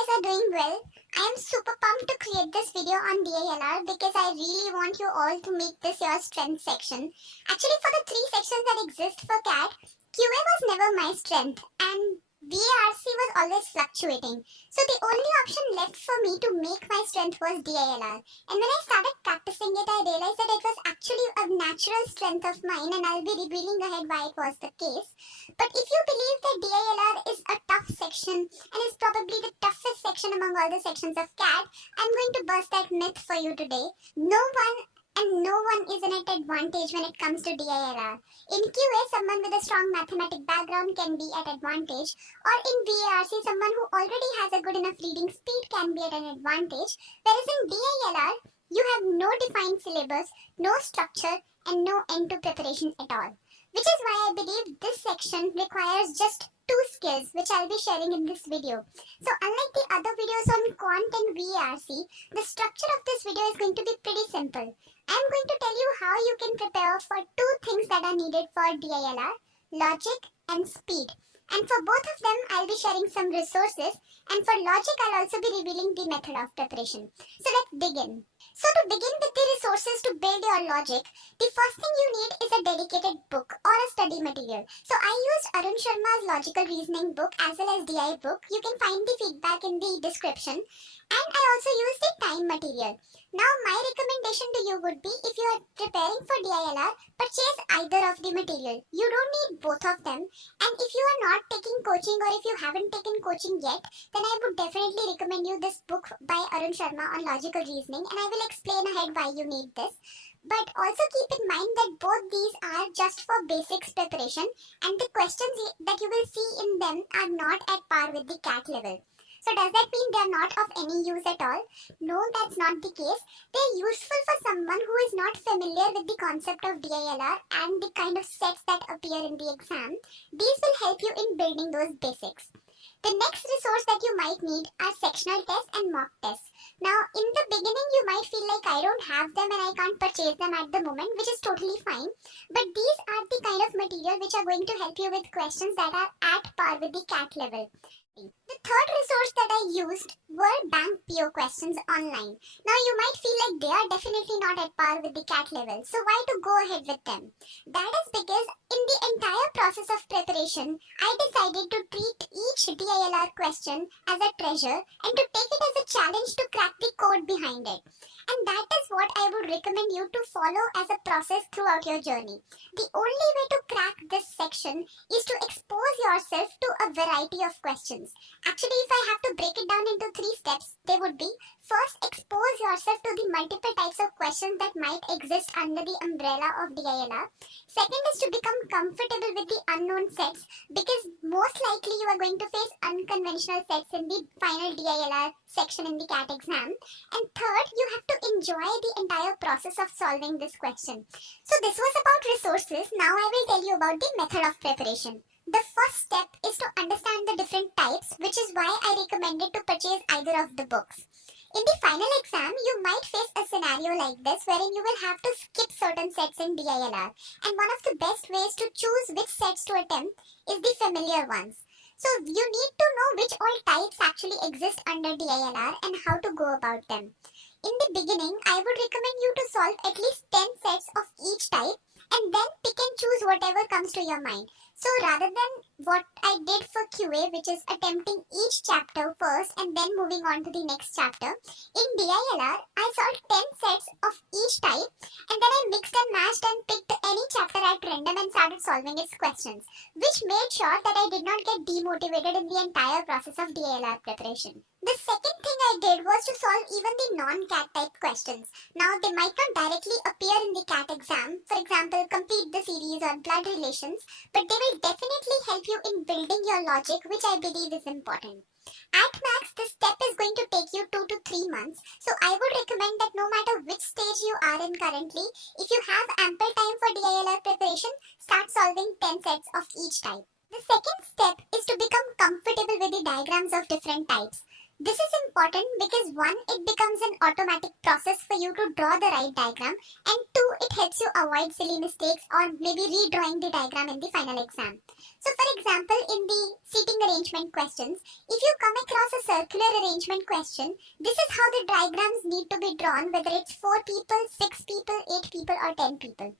guys are doing well. I am super pumped to create this video on DILR because I really want you all to make this your strength section. Actually, for the three sections that exist for CAT, QA was never my strength and VARC was always fluctuating. So the only option left for me to make my strength was DILR. And when I started practicing it, I realized that it was actually a natural strength of mine, and I'll be revealing ahead why it was the case. But if you believe that DILR is a tough section and is probably the toughest section among all the sections of CAT, I'm going to burst that myth for you today. No one is in an advantage when it comes to DILR. In QA, someone with a strong mathematic background can be at advantage, or in VARC, someone who already has a good enough reading speed can be at an advantage, whereas in DILR, you have no defined syllabus, no structure, and no end to preparation at all. Which is why I believe this section requires just two skills, which I'll be sharing in this video. So unlike the other videos on Quant and VARC, the structure of this video is going to be pretty simple. I'm going to tell you how you can prepare for two things that are needed for DILR, logic and speed. And for both of them, I'll be sharing some resources, and for logic, I'll also be revealing the method of preparation. So let's begin. So to begin with the resources to build your logic, the first thing you need is a dedicated book or a study material. So I used Arun Sharma's logical reasoning book as well as DI book. You can find the feedback in the description. And I also used the time material. Now my recommendation to you would be, if you are preparing for DILR, purchase either of the material. You don't need both of them. And if you are not taking coaching, or if you haven't taken coaching yet, then I would definitely recommend you this book by Arun Sharma on logical reasoning, and I will explain ahead why you need this. But also keep in mind that both these are just for basics preparation, and the questions that you will see in them are not at par with the CAT level. So does that mean they are not of any use at all? No, that's not the case. They are useful for someone who is not familiar with the concept of DILR and the kind of sets that appear in the exam. These will help you in building those basics. The next resource that you might need are sectional tests and mock tests. Now, in the beginning, you might feel like I don't have them and I can't purchase them at the moment, which is totally fine. But these are the kind of material which are going to help you with questions that are at par with the CAT level. The third resource that I used were bank PO questions online. Now you might feel like they are definitely not at par with the CAT level, so why to go ahead with them? That is because in the entire process of preparation, I decided to treat each DILR question as a treasure and to take it as a challenge to crack the code behind it. And that is what I would recommend you to follow as a process throughout your journey. The only way to crack this section is to expose yourself to a variety of questions. Actually, if I have to break it down into 3 steps, they would be: first, expose yourself to the multiple types of questions that might exist under the umbrella of DILR. Second is to become comfortable with the unknown sets, because most likely you are going to face unconventional sets in the final DILR section in the CAT exam. And third, you have to enjoy the entire process of solving this question. So this was about resources. Now I will tell you about the method of preparation. The first step is to understand the different types, which is why I recommended to purchase either of the books. In the final exam, you might face a scenario like this wherein you will have to skip certain sets in DILR. And one of the best ways to choose which sets to attempt is the familiar ones. So you need to know which all types actually exist under DILR and how to go about them. In the beginning, I would recommend you to solve at least 10 sets of each type and then pick and choose whatever comes to your mind. So rather than what I did for QA, which is attempting each chapter first and then moving on to the next chapter, in DILR, I solved 10 sets of each type and then I mixed and matched and picked any chapter at random and started solving its questions, which made sure that I did not get demotivated in the entire process of DILR preparation. The second thing I did was to solve even the non-CAT type questions. Now, they might not directly appear in the CAT exam. For example, complete the series on blood relations, but they will definitely help you in building your logic, which I believe is important. At max, this step is going to take you 2 to 3 months. So I would recommend that no matter which stage you are in currently, if you have ample time for DILR preparation, start solving 10 sets of each type. The second step is to become comfortable with the diagrams of different types. This is important because one, it becomes an automatic process for you to draw the right diagram, and two, it helps you avoid silly mistakes or maybe redrawing the diagram in the final exam. So for example, in the seating arrangement questions, if you come across a circular arrangement question, this is how the diagrams need to be drawn, whether it's 4 people, 6 people, 8 people or 10 people.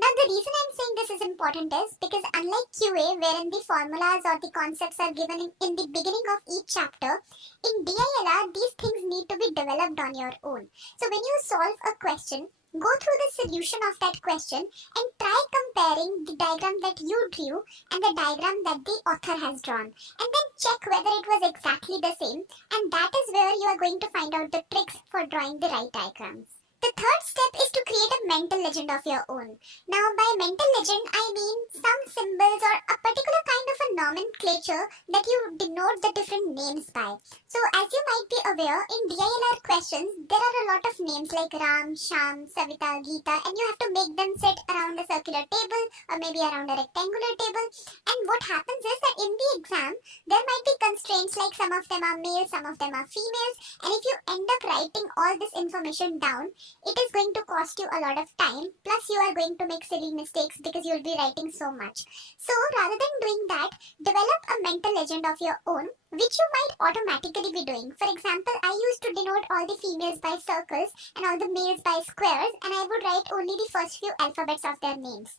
Now the reason I'm saying this is important is because unlike QA, wherein the formulas or the concepts are given in the beginning of each chapter, in DILR these things need to be developed on your own. So when you solve a question, go through the solution of that question and try comparing the diagram that you drew and the diagram that the author has drawn, and then check whether it was exactly the same, and that is where you are going to find out the tricks for drawing the right diagrams. The third step is to create a mental legend of your own. Now, by mental legend, I mean some symbols or a particular kind of a nomenclature that you denote the different names by. So, as you might be aware, in DILR questions, there are a lot of names like Ram, Sham, Savita, Geeta, and you have to make them sit around a circular table or maybe around a rectangular table. And what happens is that in the exam, there might be constraints like some of them are male, some of them are females, and if you end up writing all this information down, it is going to cost you a lot of time, plus you are going to make silly mistakes because you'll be writing so much. So rather than doing that, develop a mental legend of your own, which you might automatically be doing. For example, I used to denote all the females by circles and all the males by squares, and I would write only the first few alphabets of their names.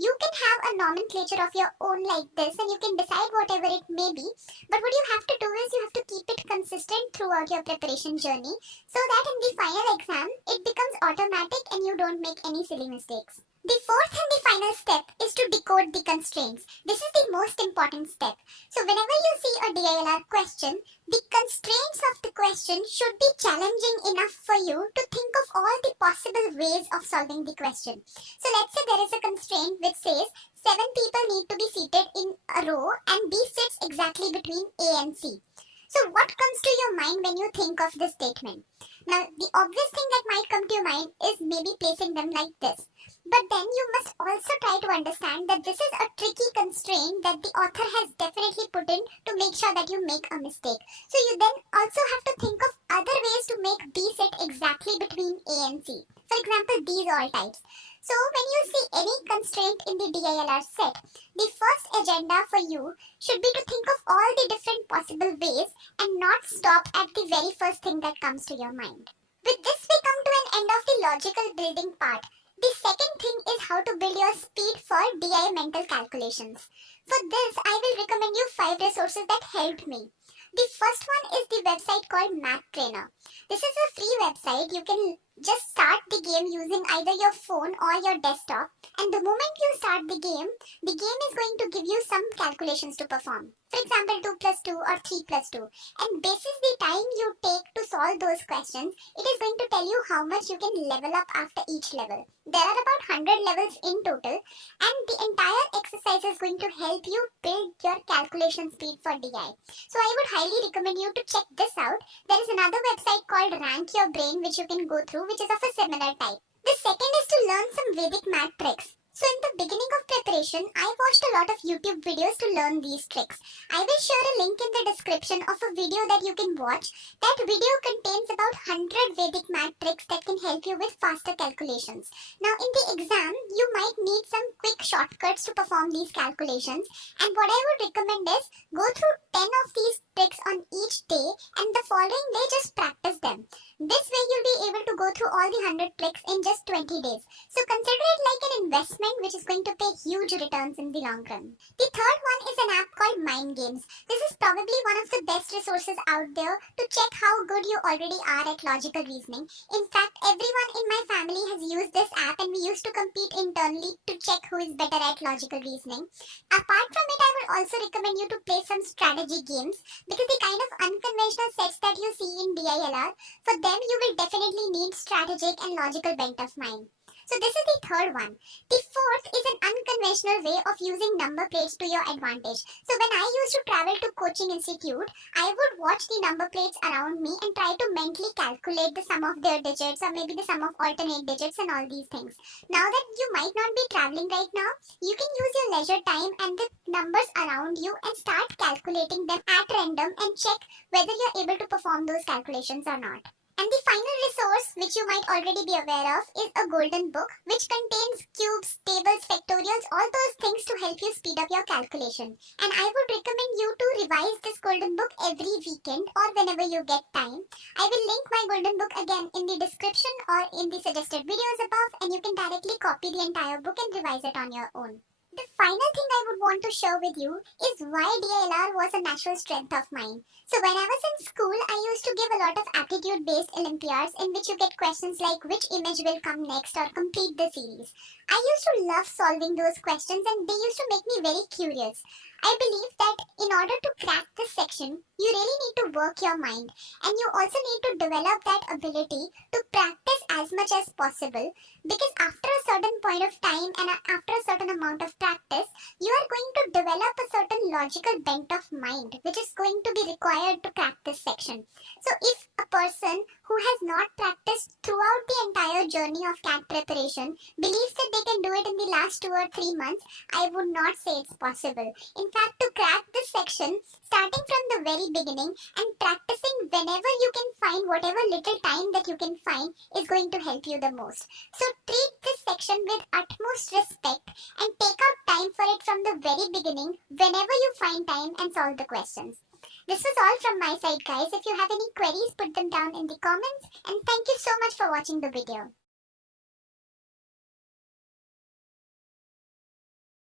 You can have a nomenclature of your own like this, and you can decide whatever it may be, but what you have to do is you have to keep it consistent throughout your preparation journey so that in the final exam it becomes automatic and you don't make any silly mistakes. The fourth and the final step is to decode the constraints. This is the most important step. So whenever you see a DILR question, the constraints of the question should be challenging enough for you to think of all the possible ways of solving the question. So let's say there is a constraint which says 7 people need to be seated in a row and B sits exactly between A and C. So what comes to your mind when you think of this statement? Now, the obvious thing that might come to your mind is maybe placing them like this. But then you must also try to understand that this is a tricky constraint that the author has definitely put in to make sure that you make a mistake. So you then also have to think of other ways to make B sit exactly between A and C. For example, these all types. So when you see any constraint in the DILR set, the first agenda for you should be to think of all the different possible ways and not stop at the very first thing that comes to your mind. With this, we come to an end of the logical building part. The second thing is how to build your speed for DI mental calculations. For this, I will recommend you 5 resources that helped me. The first one is the website called Math Trainer. This is a free website. You can just start the game using either your phone or your desktop, and the moment you start the game is going to give you some calculations to perform. For example, 2 plus 2 or 3 plus 2. And basis the time you take to solve those questions, it is going to tell you how much you can level up after each level. There are about 100 levels in total, and the entire exercise is going to help you build your calculation speed for DI. So I would highly recommend you to check this out. There is another website called Rank Your Brain which you can go through, which is of a similar type. The second is to learn some Vedic math tricks. So in the beginning of preparation, I watched a lot of YouTube videos to learn these tricks. I will share a link in the description of a video that you can watch. That video contains about 100 Vedic math tricks that can help you with faster calculations. Now in the exam, you might need some quick shortcuts to perform these calculations, and what I would recommend is go through 10 of these tricks on each day, and the following day just practice them. This way you'll be able to go through all the 100 tricks in just 20 days. So consider it like an investment which is going to pay huge returns in the long run. The third one is an app called Mind Games. This is probably one of the best resources out there to check how good you already are at logical reasoning. In fact, everyone in my family has used this app, and we used to compete internally to check who is better at logical reasoning. Apart from it, I would also recommend you to play some strategy games, because the kind of unconventional sets that you see in DILR, for them you will definitely need strategic and logical bent of mind. So this is the third one. The fourth is an unconventional way of using number plates to your advantage. So when I used to travel to coaching institute, I would watch the number plates around me and try to mentally calculate the sum of their digits or maybe the sum of alternate digits and all these things. Now that you might not be traveling right now, you can use your leisure time and the numbers around you and start calculating them at random and check whether you're able to perform those calculations or not. And the final resource, which you might already be aware of, is a golden book which contains cubes, tables, factorials, all those things to help you speed up your calculation. And I would recommend you to revise this golden book every weekend or whenever you get time. I will link my golden book again in the description or in the suggested videos above, and you can directly copy the entire book and revise it on your own. The final thing I would want to share with you is why DILR was a natural strength of mine. So when I was in school, I used to give a lot of aptitude-based Olympiads in which you get questions like which image will come next or complete the series. I used to love solving those questions and they used to make me very curious. I believe that in order to crack this section, you really need to work your mind, and you also need to develop that ability to practice as much as possible, because after a certain point of time and after a certain amount of practice, you are going to develop a certain logical bent of mind which is going to be required to crack this section. So if a person who has not practiced throughout the entire journey of CAT preparation believes that they can do it in the last 2 or 3 months, I would not say it's possible. In fact, to crack this section, starting from the very beginning and practicing whenever you can find whatever little time that you can find is going to help you the most. So treat this section with utmost respect and take out time for it from the very beginning whenever you find time and solve the questions. This was all from my side, guys. If you have any queries, put them down in the comments, and thank you so much for watching the video.